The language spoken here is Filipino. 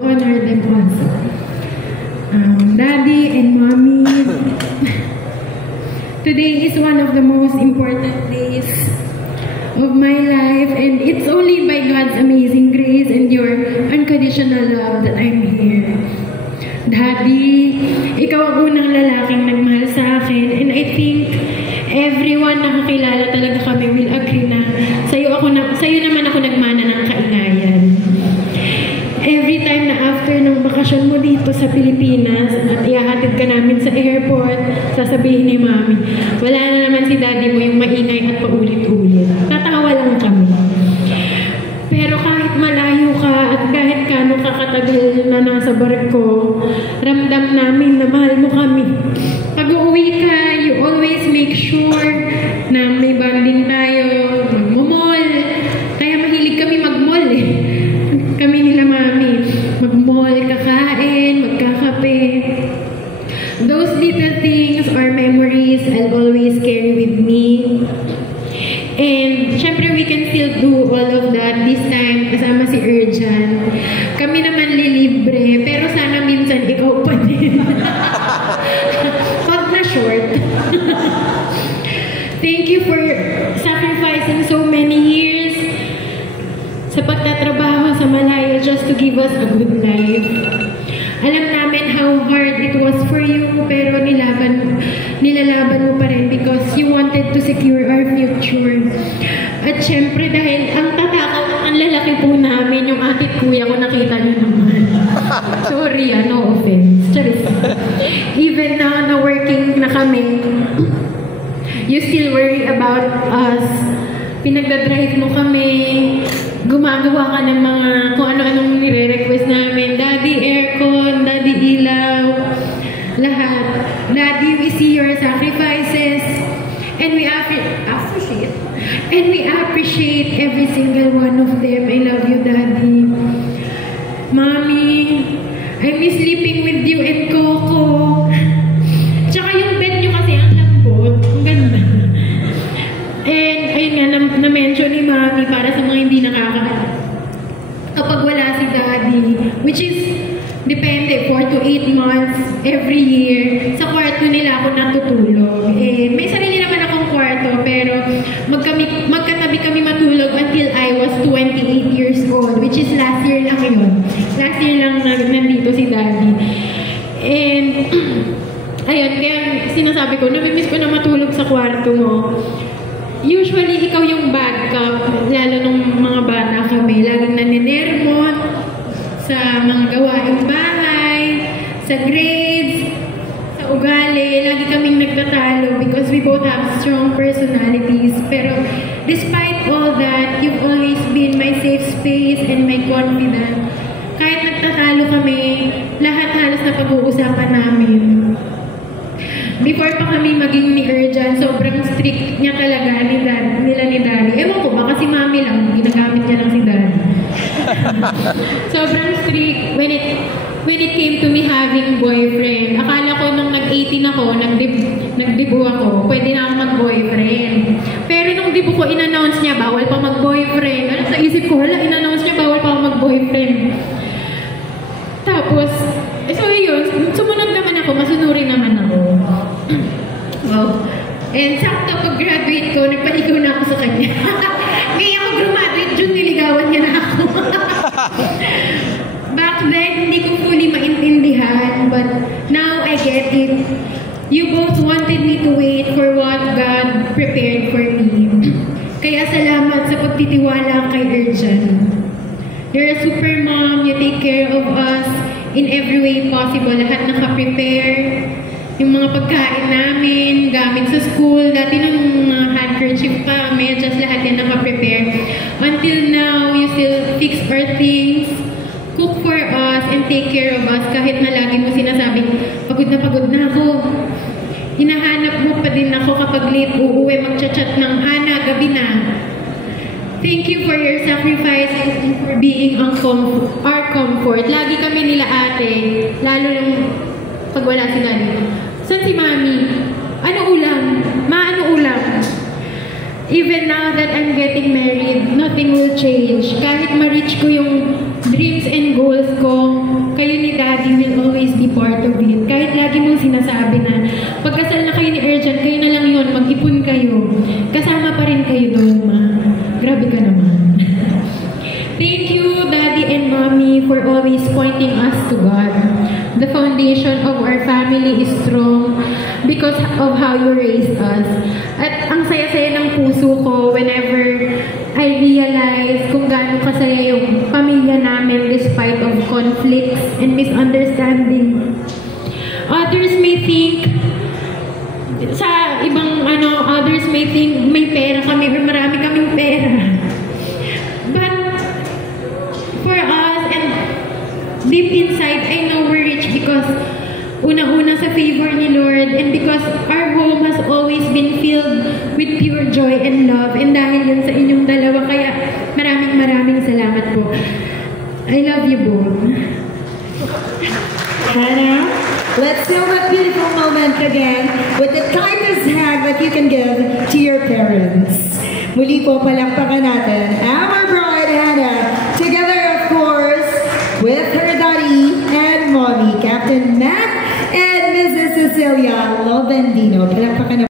Honor them also. Daddy and Mommy, today is one of the most important days of my life, and it's only by God's amazing grace and your unconditional love that I'm here. Daddy, ikaw ang unang lalaking nagmahal sa akin, and I think everyone na kakilala talaga kami will agree na sa'yo naman ako nagmana ng kainayan. Every time na after ng bakasyon mo dito sa Pilipinas at ihahatid ka namin sa airport, sasabihin ni Mami, wala na naman si Daddy mo yung maingay at paulit-ulit. Tatawa lang kami. Pero kahit malayo ka at kahit kano kakatagal na nasa barko, ramdam namin na mahal mo kami. Pag uuwi ka, you always make sure na may bonding tayo, magmamall. Kaya mahilig kami magmall eh. Kami nila Mami, mag-mall, kakain, magkakape. Those little things or memories I'll always carry with me. And syempre we can still do all of that this time kasama si Erjan. Kami naman lilibre, pero sana minsan ikaw pa din. Pag na short. Thank you for sacrificing so many years sa pagtatrabaho sa malayo just to give us a good life. Alam namin how hard it was for you, pero nilalaban mo pa rin because you wanted to secure our future. At syempre dahil ang tatakaw, ang lalaki po namin, yung atit kuya ko, nakita niyo naman. Sorry, no offense. Charis. Even now na working na kami, you still worry about us. Pinagdadrive mo kami, gumagawa ka ng mga kung ano-anong nire-request namin. Daddy aircon, Daddy ilaw, lahat. Daddy, we see your sacrifices and we appreciate every single one of them. I love you, Daddy. Mommy, I miss sleeping with you and Coco. Tsaka yung bed nyo kasi ang lambot. Ang ganda. And ayun nga, na-mention ni Mami para sa mga hindi nakakaalam. Kapag wala si Daddy, which is depende, 4 to 8 months every year, sa kwarto nila ako natutulog. Eh, may sarili naman akong kwarto, pero magkatabi kami matulog until I was 28 years old, which is last year lang yun. Last year lang nandito si Daddy. And, ayun, kaya sinasabi ko, namimiss ko na matulog sa kwarto mo. Usually, ikaw yung backup, lalo nung mga bata kami. Laging naninermon sa mga gawaing bahay, sa grades, sa ugali. Lagi kaming nagtatalo because we both have strong personalities. Pero despite all that, you've always been my safe space and my confidant. Kahit nagtatalo kami, lahat halos na pag-uusapan namin. Before pa kami maging ni Erjan, sobrang strict niya talaga nila ni Daddy. Ewan ko, baka si Mami lang, ginagamit niya lang si Daddy. Sobrang strict when it came to me having boyfriend. Akala ko nung nag-18 ako, nagdibu ako, pwede na ako mag-boyfriend. Pero nung dibu ko, in-announce niya, bawal pa mag-boyfriend. Ano sa isip ko, wala, in-announce niya, bawal pa mag-boyfriend. Tapos, so yun, sumunod naman ako, masunurin naman ako. Wow. And sakto pag-graduate ko, nagpaligaw na ako sa kanya. Kaya ako graduate, June, niligawan niya na ako. Back then, hindi ko fully maintindihan, but now I get it. You both wanted me to wait for what God prepared for me. Kaya salamat sa pagtitiwala kay Erjan. You're a super mom, you take care of us in every way possible. Lahat naka-prepare. Yung mga pagkain namin, gamit sa school, dati ng mga handkerchief pa, medyas, lahat yan naka-prepare. Until now, you still fix our things, cook for us, and take care of us. Kahit na lagi mo sinasabing, pagod na ako. Hinahanap mo pa din ako kapag late uuwi, magchat-chat ng Hana, gabi na. Thank you for your sacrifices and for being our comfort. Lagi kami nila ate, lalo nung pag wala si Daddy. Saan si Mami? Ano ulam? Ma, ano ulam? Even now that I'm getting married, nothing will change. Kahit ma-reach ko yung dreams and goals ko, sinasabi na pagkasal na kayo ni Erjan, kayo na lang yun, mag-ipon kayo. Kasama pa rin kayo doon, ma. Grabe ka naman. Thank you, Daddy and Mommy, for always pointing us to God. The foundation of our family is strong because of how you raised us. At ang saya-saya ng puso ko whenever I realize kung gaano kasaya yung pamilya namin despite of conflicts and misunderstanding. Others may think, others may think may pera kami or marami kaming pera. But for us, and deep inside, I know we're rich because una-una sa favor ni Lord and because our home has always been filled with pure joy and love, and dahil yun sa inyong dalawa, kaya maraming salamat po. I love you both. Hannah, let's feel that beautiful moment again with the kindest hug that you can give to your parents. Muli po, palakpakan natin our bride Hannah, together of course with her daddy and mommy, Captain Matt and Mrs. Cecilia Lovendino. Palakpakan